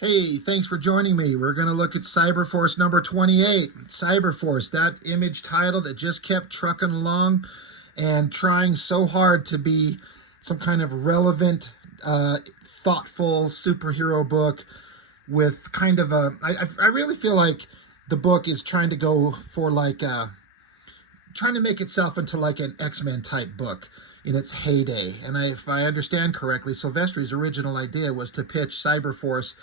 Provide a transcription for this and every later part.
Hey, thanks for joining me. We're going to look at Cyberforce number 28. Cyberforce, that image title that just kept trucking along and trying so hard to be some kind of relevant, thoughtful superhero book with kind of I really feel like the book is trying to go for like trying to make itself into like an X-Men type book in its heyday. And if I understand correctly, Silvestri's original idea was to pitch Cyberforce,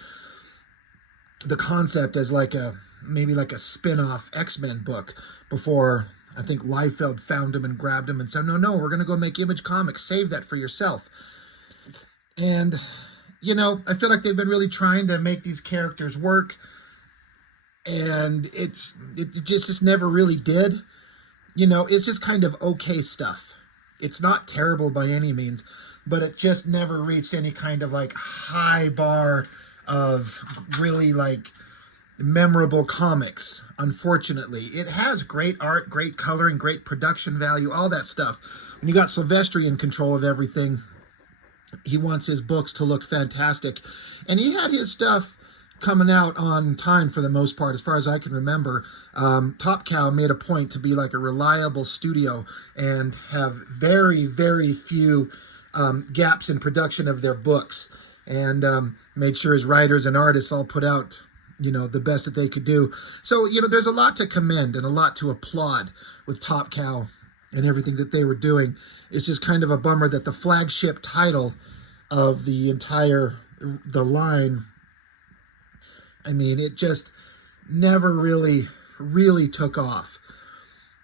the concept, as like a maybe like a spin-off X-Men book before I think Liefeld found him and grabbed him and said, no, we're going to go make Image Comics. Save that for yourself. And, I feel like they've been really trying to make these characters work. And it just never really did. It's just kind of okay stuff. It's not terrible by any means, but it just never reached any kind of like high bar of really like memorable comics. Unfortunately, it has great art, great coloring, great production value, all that stuff. When you got Silvestri in control of everything, he wants his books to look fantastic, and he had his stuff coming out on time for the most part, as far as I can remember. Top Cow made a point to be like a reliable studio and have very, very few gaps in production of their books, and made sure his writers and artists all put out, the best that they could do. So, there's a lot to commend and a lot to applaud with Top Cow and everything that they were doing. It's just kind of a bummer that the flagship title of the line, it just never really took off.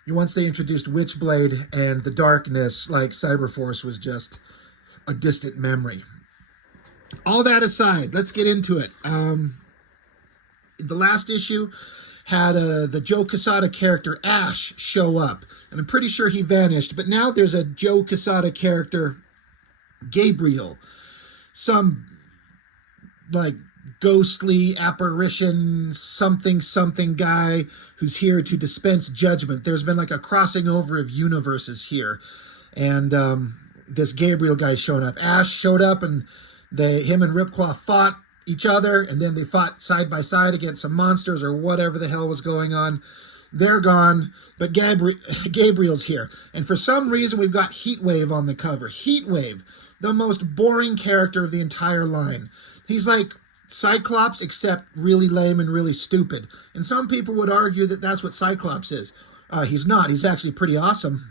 Once they introduced Witchblade and the Darkness, like, Cyberforce was just a distant memory. All that aside, let's get into it. The last issue had the Joe Quesada character Ash show up, and I'm pretty sure he vanished, but now there's a Joe Quesada character, Gabriel, some like ghostly apparition something guy who's here to dispense judgment. There's been like a crossing over of universes here, and this Gabriel guy showing up. Ash showed up, and him and Ripclaw fought each other, and then they fought side by side against some monsters or whatever the hell was going on. They're gone, but Gabriel's here. And for some reason, we've got Heatwave on the cover. Heatwave, the most boring character of the entire line. He's like Cyclops, except really lame and really stupid. And some people would argue that that's what Cyclops is. He's not. He's actually pretty awesome.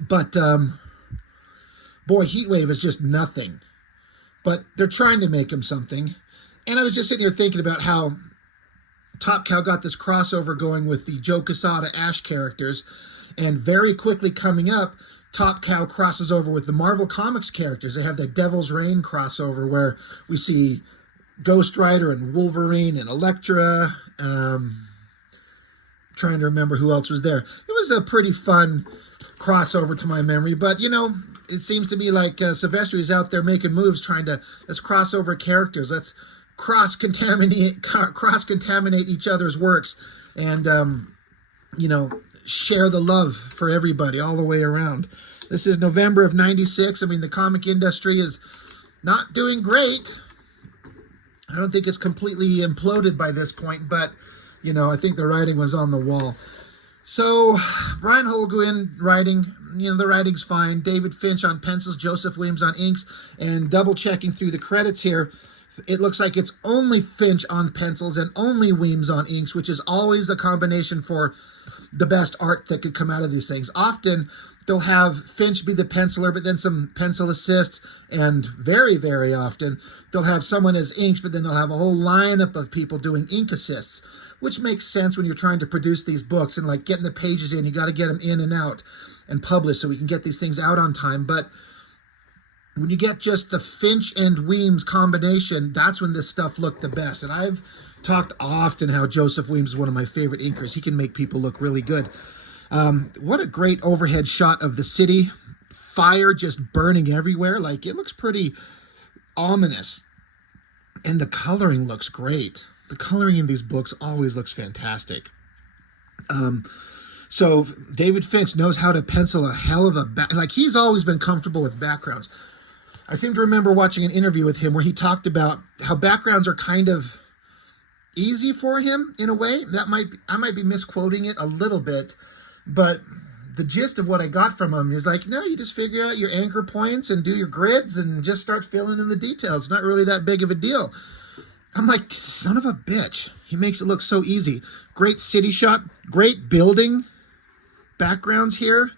But, boy, Heatwave is just nothing. But they're trying to make him something. And I was just sitting here thinking about how Top Cow got this crossover going with the Joe Quesada Ash characters, and very quickly coming up, Top Cow crosses over with the Marvel Comics characters. They have the Devil's Reign crossover where we see Ghost Rider and Wolverine and Elektra. Trying to remember who else was there. It was a pretty fun crossover to my memory, but it seems to be like Silvestri is out there making moves, trying to, let's cross over characters, let's cross-contaminate each other's works, and share the love for everybody all the way around. This is November of '96. The comic industry is not doing great. I don't think it's completely imploded by this point, but I think the writing was on the wall. So, Brian Holguin writing, the writing's fine. David Finch on pencils, Joseph Weems on inks, and double-checking through the credits here, it looks like it's only Finch on pencils and only Weems on inks, which is always a combination for the best art that could come out of these things. Often, they'll have Finch be the penciler, but then some pencil assists, and very, very often, they'll have someone as inks, but then they'll have a whole lineup of people doing ink assists, which makes sense when you're trying to produce these books and like getting the pages in. You got to get them in and out and published so we can get these things out on time. But when you get just the Finch and Weems combination, that's when this stuff looked the best. And I've talked often how Joseph Weems is one of my favorite inkers. He can make people look really good. What a great overhead shot of the city. Fire just burning everywhere. Like, it looks pretty ominous. And the coloring looks great. The coloring in these books always looks fantastic. So David Finch knows how to pencil a hell of a he's always been comfortable with backgrounds. I seem to remember watching an interview with him where he talked about how backgrounds are kind of easy for him in a way. I might be misquoting it a little bit, but the gist of what I got from him is like, no, you just figure out your anchor points and do your grids and just start filling in the details. It's not really that big of a deal. I'm like, son of a bitch. He makes it look so easy. Great city shot, great building backgrounds here.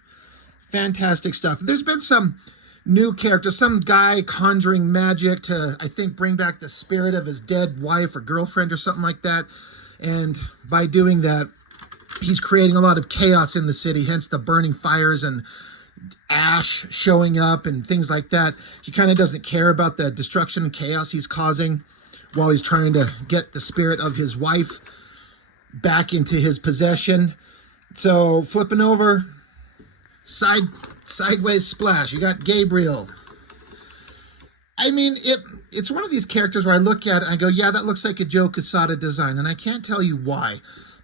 Fantastic stuff. There's been some new characters, some guy conjuring magic to, I think, bring back the spirit of his dead wife or girlfriend or something like that. And by doing that, he's creating a lot of chaos in the city, hence the burning fires and ash showing up and things like that. He kind of doesn't care about the destruction and chaos he's causing while he's trying to get the spirit of his wife back into his possession. So flipping over, sideways splash. You got Gabriel. I mean, it's one of these characters where I look at it and I go, yeah, that looks like a Joe Quesada design. And I can't tell you why.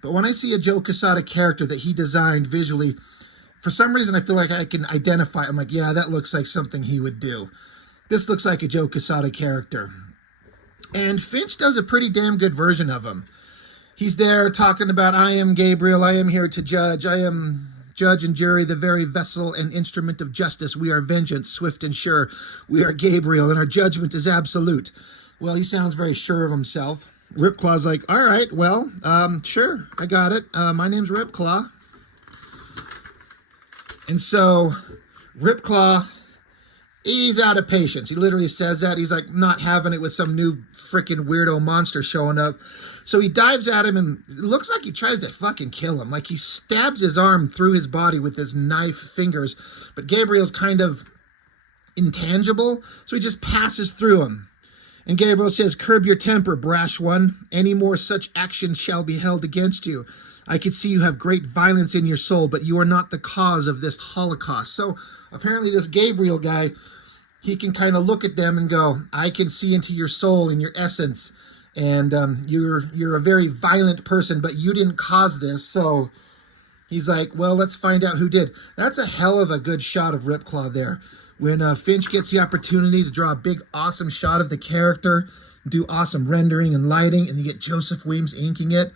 But when I see a Joe Quesada character that he designed visually, for some reason I feel like I can identify. I'm like, yeah, that looks like something he would do. This looks like a Joe Quesada character. And Finch does a pretty damn good version of him. He's there talking about, I am Gabriel, I am here to judge, I am judge and jury, the very vessel and instrument of justice. We are vengeance, swift and sure. We are Gabriel, and our judgment is absolute. Well, he sounds very sure of himself. Ripclaw's like, all right, well, sure, I got it. My name's Ripclaw. And so Ripclaw, he's out of patience. He literally says that. He's like not having it with some new freaking weirdo monster showing up. So he dives at him and it looks like he tries to fucking kill him. Like he stabs his arm through his body with his knife fingers. But Gabriel's kind of intangible, so he just passes through him. And Gabriel says, curb your temper, brash one. Any more such actions shall be held against you. I can see you have great violence in your soul, but you are not the cause of this holocaust. So apparently this Gabriel guy, he can kind of look at them and go, I can see into your soul and your essence. And you're a very violent person, but you didn't cause this. So he's like, well, let's find out who did. That's a hell of a good shot of Ripclaw there. When Finch gets the opportunity to draw a big, awesome shot of the character, do awesome rendering and lighting, and you get Joseph Weems inking it,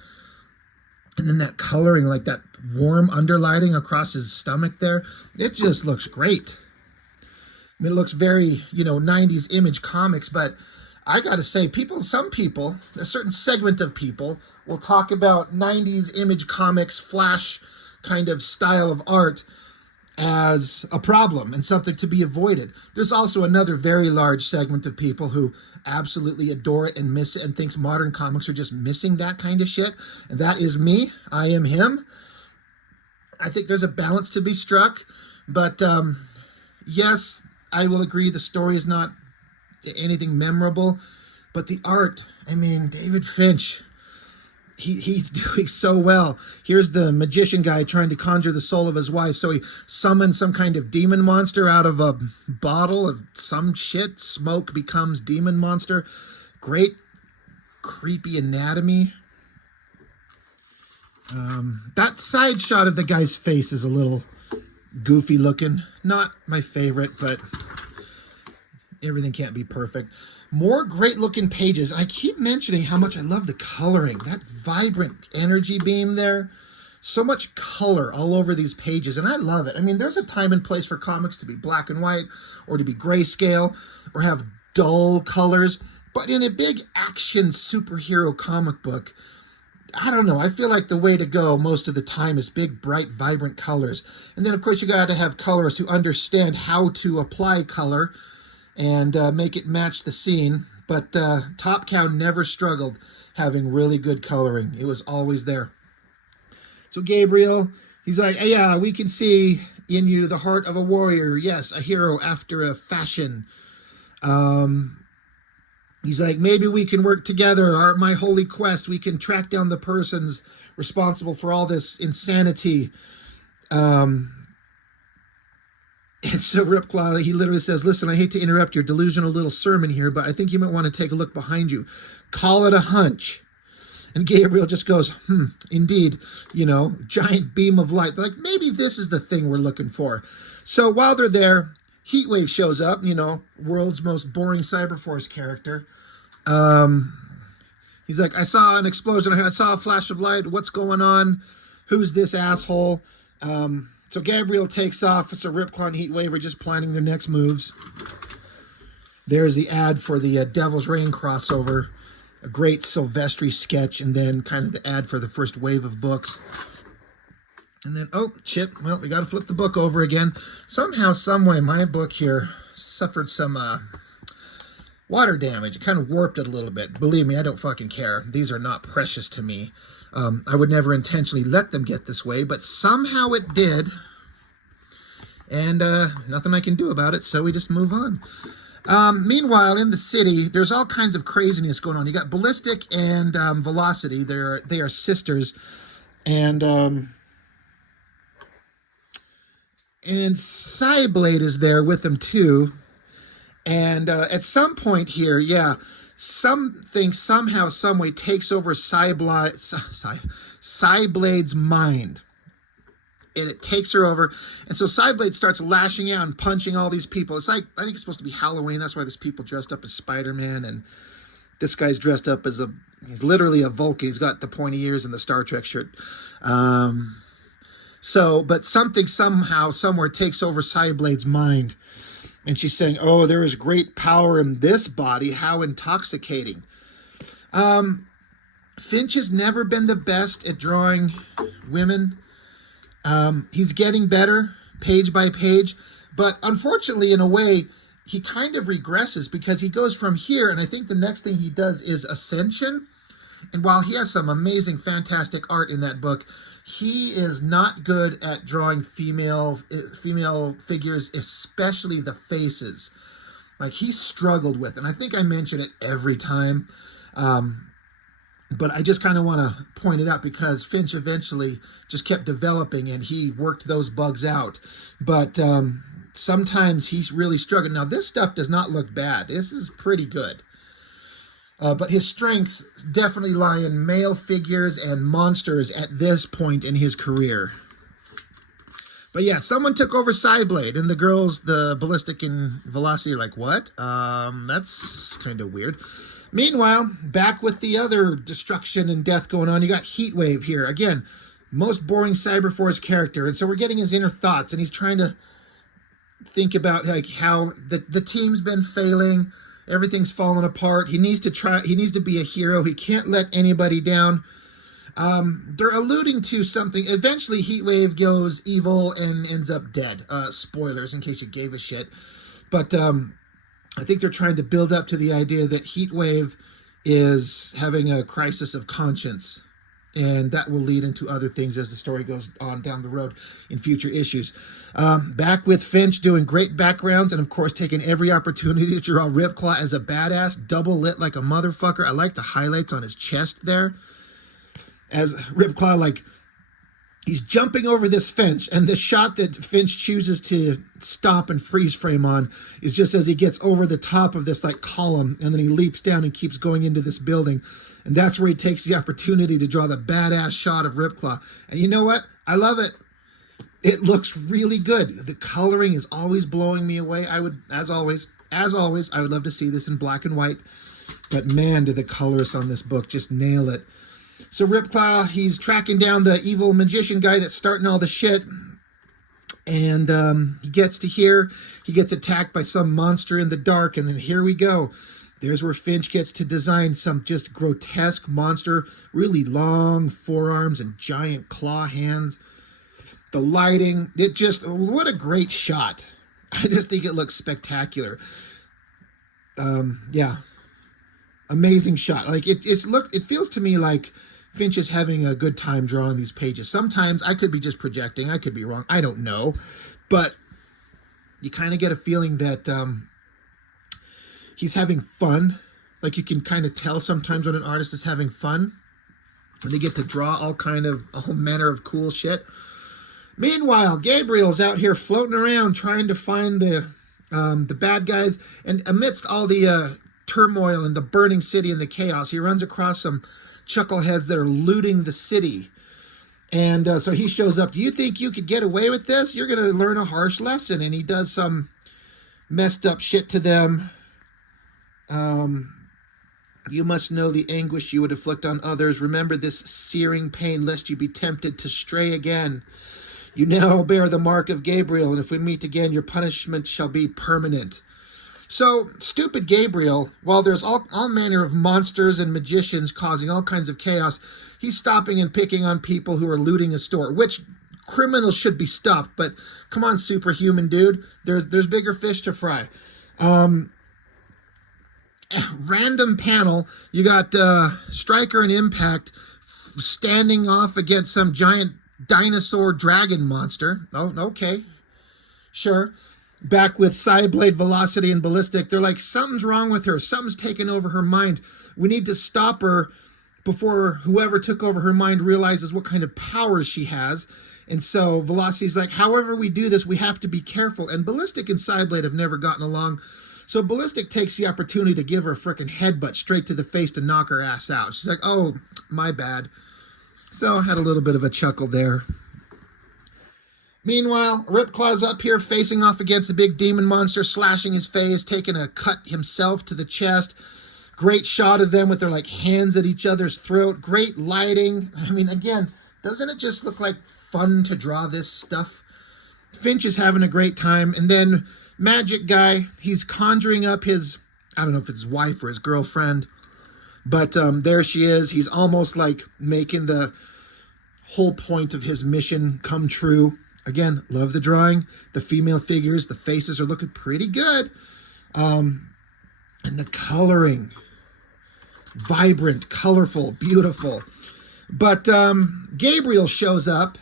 and then that coloring, like that warm underlighting across his stomach there, it just looks great. I mean, it looks very, 90s Image Comics, but I gotta say, some people, a certain segment of people, will talk about 90s Image Comics Flash kind of style of art as a problem and something to be avoided. There's also another very large segment of people who absolutely adore it and miss it and thinks modern comics are just missing that kind of shit. And that is me. I am him. I think there's a balance to be struck. But yes, I will agree the story is not anything memorable. But the art, I mean, David Finch, he's doing so well. Here's the magician guy trying to conjure the soul of his wife. So he summons some kind of demon monster out of a bottle of some shit. Smoke becomes demon monster. Great creepy anatomy. That side shot of the guy's face is a little goofy looking. Not my favorite, but everything can't be perfect. More great looking pages. I keep mentioning how much I love the coloring. That vibrant energy beam there. So much color all over these pages, and I love it. I mean, there's a time and place for comics to be black and white, or to be grayscale, or have dull colors. But in a big action superhero comic book, I don't know. I feel like the way to go most of the time is big, bright, vibrant colors. And then, of course, you got to have colorists who understand how to apply color and make it match the scene. But Top Cow never struggled having really good coloring. It was always there. So Gabriel, he's like, hey, yeah, we can see in you the heart of a warrior. Yes, a hero after a fashion. He's like, maybe we can work together. My holy quest, we can track down the persons responsible for all this insanity. And so Ripclaw, he literally says, listen, I hate to interrupt your delusional little sermon here, but I think you might want to take a look behind you. Call it a hunch. And Gabriel just goes, indeed, giant beam of light. They're like, maybe this is the thing we're looking for. So while they're there, Heatwave shows up, you know, world's most boring Cyberforce character. Um, he's like, I saw an explosion. I saw a flash of light. What's going on? Who's this asshole? So Gabriel takes off. So Ripclaw and Heatwave are just planning their next moves. There's the ad for the Devil's Reign crossover. A great Silvestri sketch, and then kind of the ad for the first wave of books. And then, oh, shit, well, we got to flip the book over again. Somehow, someway, my book here suffered some water damage. It kind of warped it a little bit. Believe me, I don't fucking care. These are not precious to me. I would never intentionally let them get this way, but somehow it did. And nothing I can do about it, so we just move on. Meanwhile, in the city, there's all kinds of craziness going on. You got Ballistic and Velocity. They are sisters. And Cyblade is there with them too. And at some point here, yeah, something somehow, someway takes over Cyblade's mind. And it takes her over. And so Cyblade starts lashing out and punching all these people. It's like, I think it's supposed to be Halloween. That's why there's people dressed up as Spider-Man. And this guy's dressed up as he's literally a Vulcan. He's got the pointy ears and the Star Trek shirt. But something somehow, somewhere takes over Cyblade's mind. And she's saying, oh, there is great power in this body. How intoxicating. Finch has never been the best at drawing women. He's getting better page by page, but unfortunately, in a way, he kind of regresses because he goes from here, and I think the next thing he does is Ascension. And while he has some amazing, fantastic art in that book, he is not good at drawing female figures, especially the faces. Like, he struggled with, and I think I mention it every time. But I just kind of want to point it out because Finch eventually just kept developing and he worked those bugs out. But sometimes he's really struggling. Now, this stuff does not look bad. This is pretty good. But his strengths definitely lie in male figures and monsters at this point in his career. But yeah, someone took over Cyblade, and the girls, the Ballistic and Velocity, are like, what? That's kind of weird. Meanwhile, back with the other destruction and death going on, you got Heatwave here. Again, most boring Cyberforce character. And so we're getting his inner thoughts, and he's trying to think about like how the team's been failing. Everything's falling apart. He needs to be a hero. He can't let anybody down. They're alluding to something. Eventually, Heatwave goes evil and ends up dead. Spoilers in case you gave a shit. But I think they're trying to build up to the idea that Heatwave is having a crisis of conscience, and that will lead into other things as the story goes on down the road in future issues. Back with Finch doing great backgrounds and, of course, taking every opportunity to draw Ripclaw as a badass, double lit like a motherfucker. I like the highlights on his chest there. As Ripclaw, like, he's jumping over this Finch, and the shot that Finch chooses to stop and freeze frame on is just as he gets over the top of this like column, and then he leaps down and keeps going into this building. And that's where he takes the opportunity to draw the badass shot of Ripclaw. And you know what? I love it. It looks really good. The coloring is always blowing me away. As always, I would love to see this in black and white. But man, do the colorists on this book just nail it. So Ripclaw, he's tracking down the evil magician guy that's starting all the shit. And he gets to here. He gets attacked by some monster in the dark. And then here we go. There's where Finch gets to design some just grotesque monster. Really long forearms and giant claw hands. The lighting. What a great shot. I just think it looks spectacular. Yeah. Amazing shot. Like it feels to me like Finch is having a good time drawing these pages. Sometimes I could be just projecting. I could be wrong. I don't know. But you kind of get a feeling that he's having fun. Like you can kind of tell sometimes when an artist is having fun. When they get to draw a whole manner of cool shit. Meanwhile, Gabriel's out here floating around trying to find the bad guys. And amidst all the turmoil and the burning city and the chaos, he runs across some chuckleheads that are looting the city. And so he shows up. Do you think you could get away with this? You're going to learn a harsh lesson. And he does some messed up shit to them. You must know the anguish you would inflict on others. Remember this searing pain, lest you be tempted to stray again. You now bear the mark of Gabriel, and if we meet again, your punishment shall be permanent. So, stupid Gabriel, while there's all manner of monsters and magicians causing all kinds of chaos, he's stopping and picking on people who are looting a store, which criminals should be stopped. But come on, superhuman dude, there's bigger fish to fry. Random panel, you got Stryker and Impact standing off against some giant dinosaur dragon monster. Oh, okay, sure. Back with Psyblade, Velocity, and Ballistic. They're like, something's wrong with her. Something's taken over her mind. We need to stop her before whoever took over her mind realizes what kind of powers she has. And so Velocity's like, however we do this, we have to be careful. And Ballistic and Psyblade have never gotten along. So Ballistic takes the opportunity to give her a frickin' headbutt straight to the face to knock her ass out. She's like, oh, my bad. So I had a little bit of a chuckle there. Meanwhile, Ripclaw's up here facing off against the big demon monster, slashing his face, taking a cut himself to the chest. Great shot of them with their like hands at each other's throat. Great lighting. I mean, again, doesn't it just look like fun to draw this stuff? Finch is having a great time. And then Magic Guy, he's conjuring up his, I don't know if it's his wife or his girlfriend, but there she is. He's almost like making the whole point of his mission come true. Again, love the drawing. The female figures, the faces are looking pretty good. And the coloring, vibrant, colorful, beautiful. But Gabriel shows up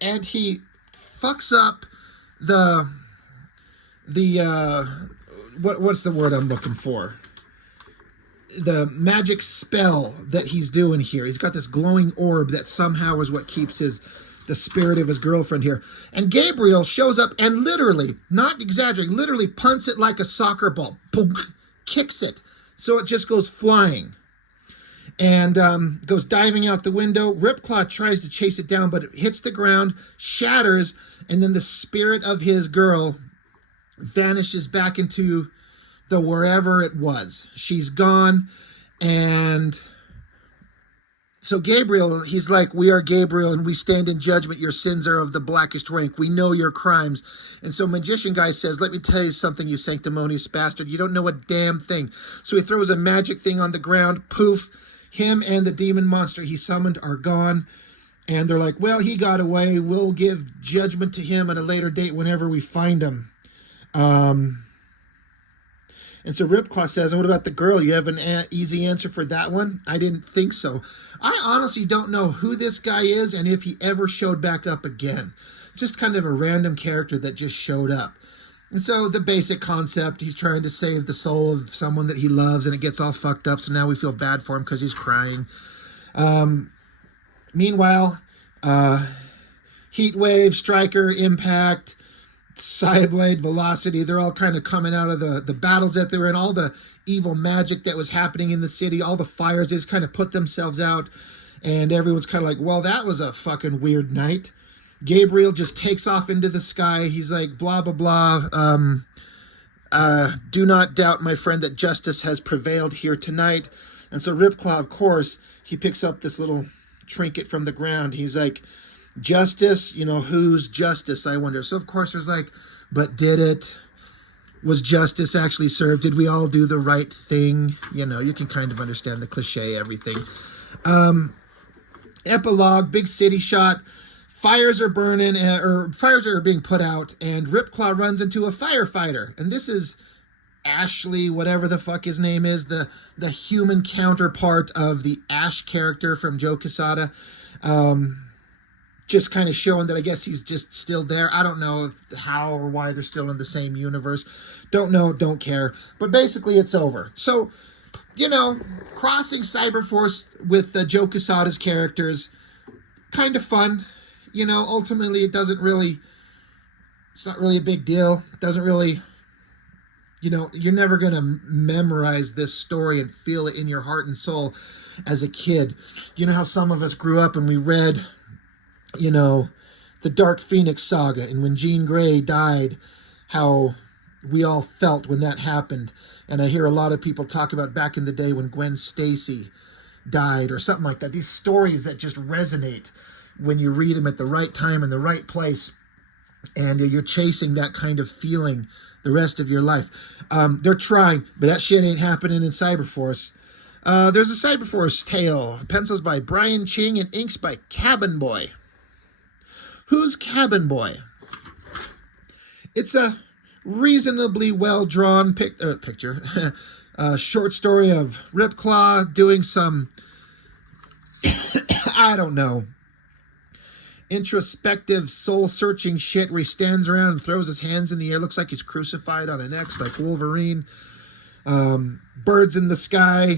and he fucks up what's the word I'm looking for? The magic spell that he's doing here. He's got this glowing orb that somehow is what keeps the spirit of his girlfriend here. And Gabriel shows up and literally, not exaggerating, literally punts it like a soccer ball. Boom, kicks it. So it just goes flying. And goes diving out the window. Ripclaw tries to chase it down, but it hits the ground, shatters, and then the spirit of his girl vanishes back into the wherever it was. She's gone, and so Gabriel, he's like, we are Gabriel, and we stand in judgment. Your sins are of the blackest rank. We know your crimes. And so Magician Guy says, let me tell you something, you sanctimonious bastard. You don't know a damn thing. So he throws a magic thing on the ground. Poof. Him and the demon monster he summoned are gone. And they're like, well, he got away. We'll give judgment to him at a later date whenever we find him. And so Ripclaw says, and what about the girl? You have an easy answer for that one? I didn't think so. I honestly don't know who this guy is and if he ever showed back up again. It's just kind of a random character that just showed up. And so the basic concept, he's trying to save the soul of someone that he loves, and it gets all fucked up, so now we feel bad for him because he's crying. Meanwhile, Heatwave, Stryker, Impact, Psyblade, Velocity, they're all kind of coming out of the battles that they were in, all the evil magic that was happening in the city, all the fires, they just kind of put themselves out, and everyone's kind of like, well, that was a fucking weird night. Gabriel just takes off into the sky. He's like, blah, blah, blah. Do not doubt, my friend, that justice has prevailed here tonight. And so Ripclaw, of course, he picks up this little trinket from the ground. He's like, justice, you know, whose justice, I wonder. So, of course, there's like, but did it? Was justice actually served? Did we all do the right thing? You know, you can kind of understand the cliche, everything. Epilogue, big city shot. Fires are burning, or fires are being put out, and Ripclaw runs into a firefighter. And this is Ashley, whatever the fuck his name is, the human counterpart of the Ash character from Joe Quesada. Just kind of showing that I guess he's just still there. I don't know how or why they're still in the same universe. Don't know, don't care. But basically, it's over. So, you know, crossing Cyberforce with Joe Quesada's characters, kind of fun. You know, ultimately, it's not really a big deal. It doesn't really, you know, you're never going to memorize this story and feel it in your heart and soul as a kid. You know how some of us grew up and we read, you know, the Dark Phoenix saga, and when Jean Grey died, how we all felt when that happened. And I hear a lot of people talk about back in the day when Gwen Stacy died or something like that. These stories that just resonate when you read them at the right time in the right place, and you're chasing that kind of feeling the rest of your life. They're trying, but that shit ain't happening in Cyberforce. There's a Cyberforce tale. Pencils by Brian Ching and inks by Cabin Boy. Who's Cabin Boy? It's a reasonably well-drawn picture. Short story of Ripclaw doing some, I don't know, introspective, soul-searching shit where he stands around and throws his hands in the air. Looks like he's crucified on an X like Wolverine. Birds in the sky.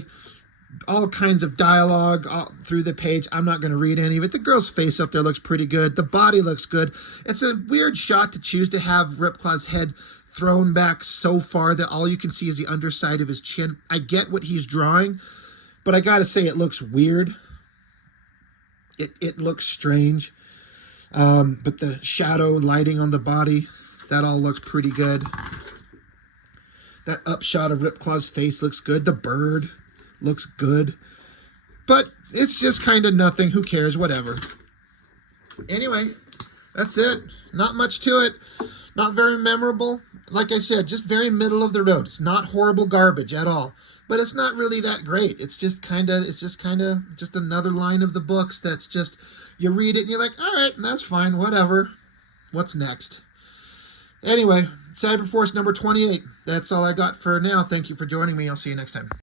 All kinds of dialogue all through the page. I'm not going to read any of it. The girl's face up there looks pretty good. The body looks good. It's a weird shot to choose to have Ripclaw's head thrown back so far that all you can see is the underside of his chin. I get what he's drawing, but I got to say it looks weird. It looks strange. But the shadow lighting on the body, that all looks pretty good. That upshot of Ripclaw's face looks good. The bird looks good. But it's just kind of nothing. Who cares? Whatever. Anyway, that's it. Not much to it. Not very memorable. Like I said, just very middle of the road. It's not horrible garbage at all. But it's not really that great. It's just kind of just another line of the books that's just, you read it and you're like, all right, that's fine, whatever. What's next? Anyway, Cyberforce number 28. That's all I got for now. Thank you for joining me. I'll see you next time.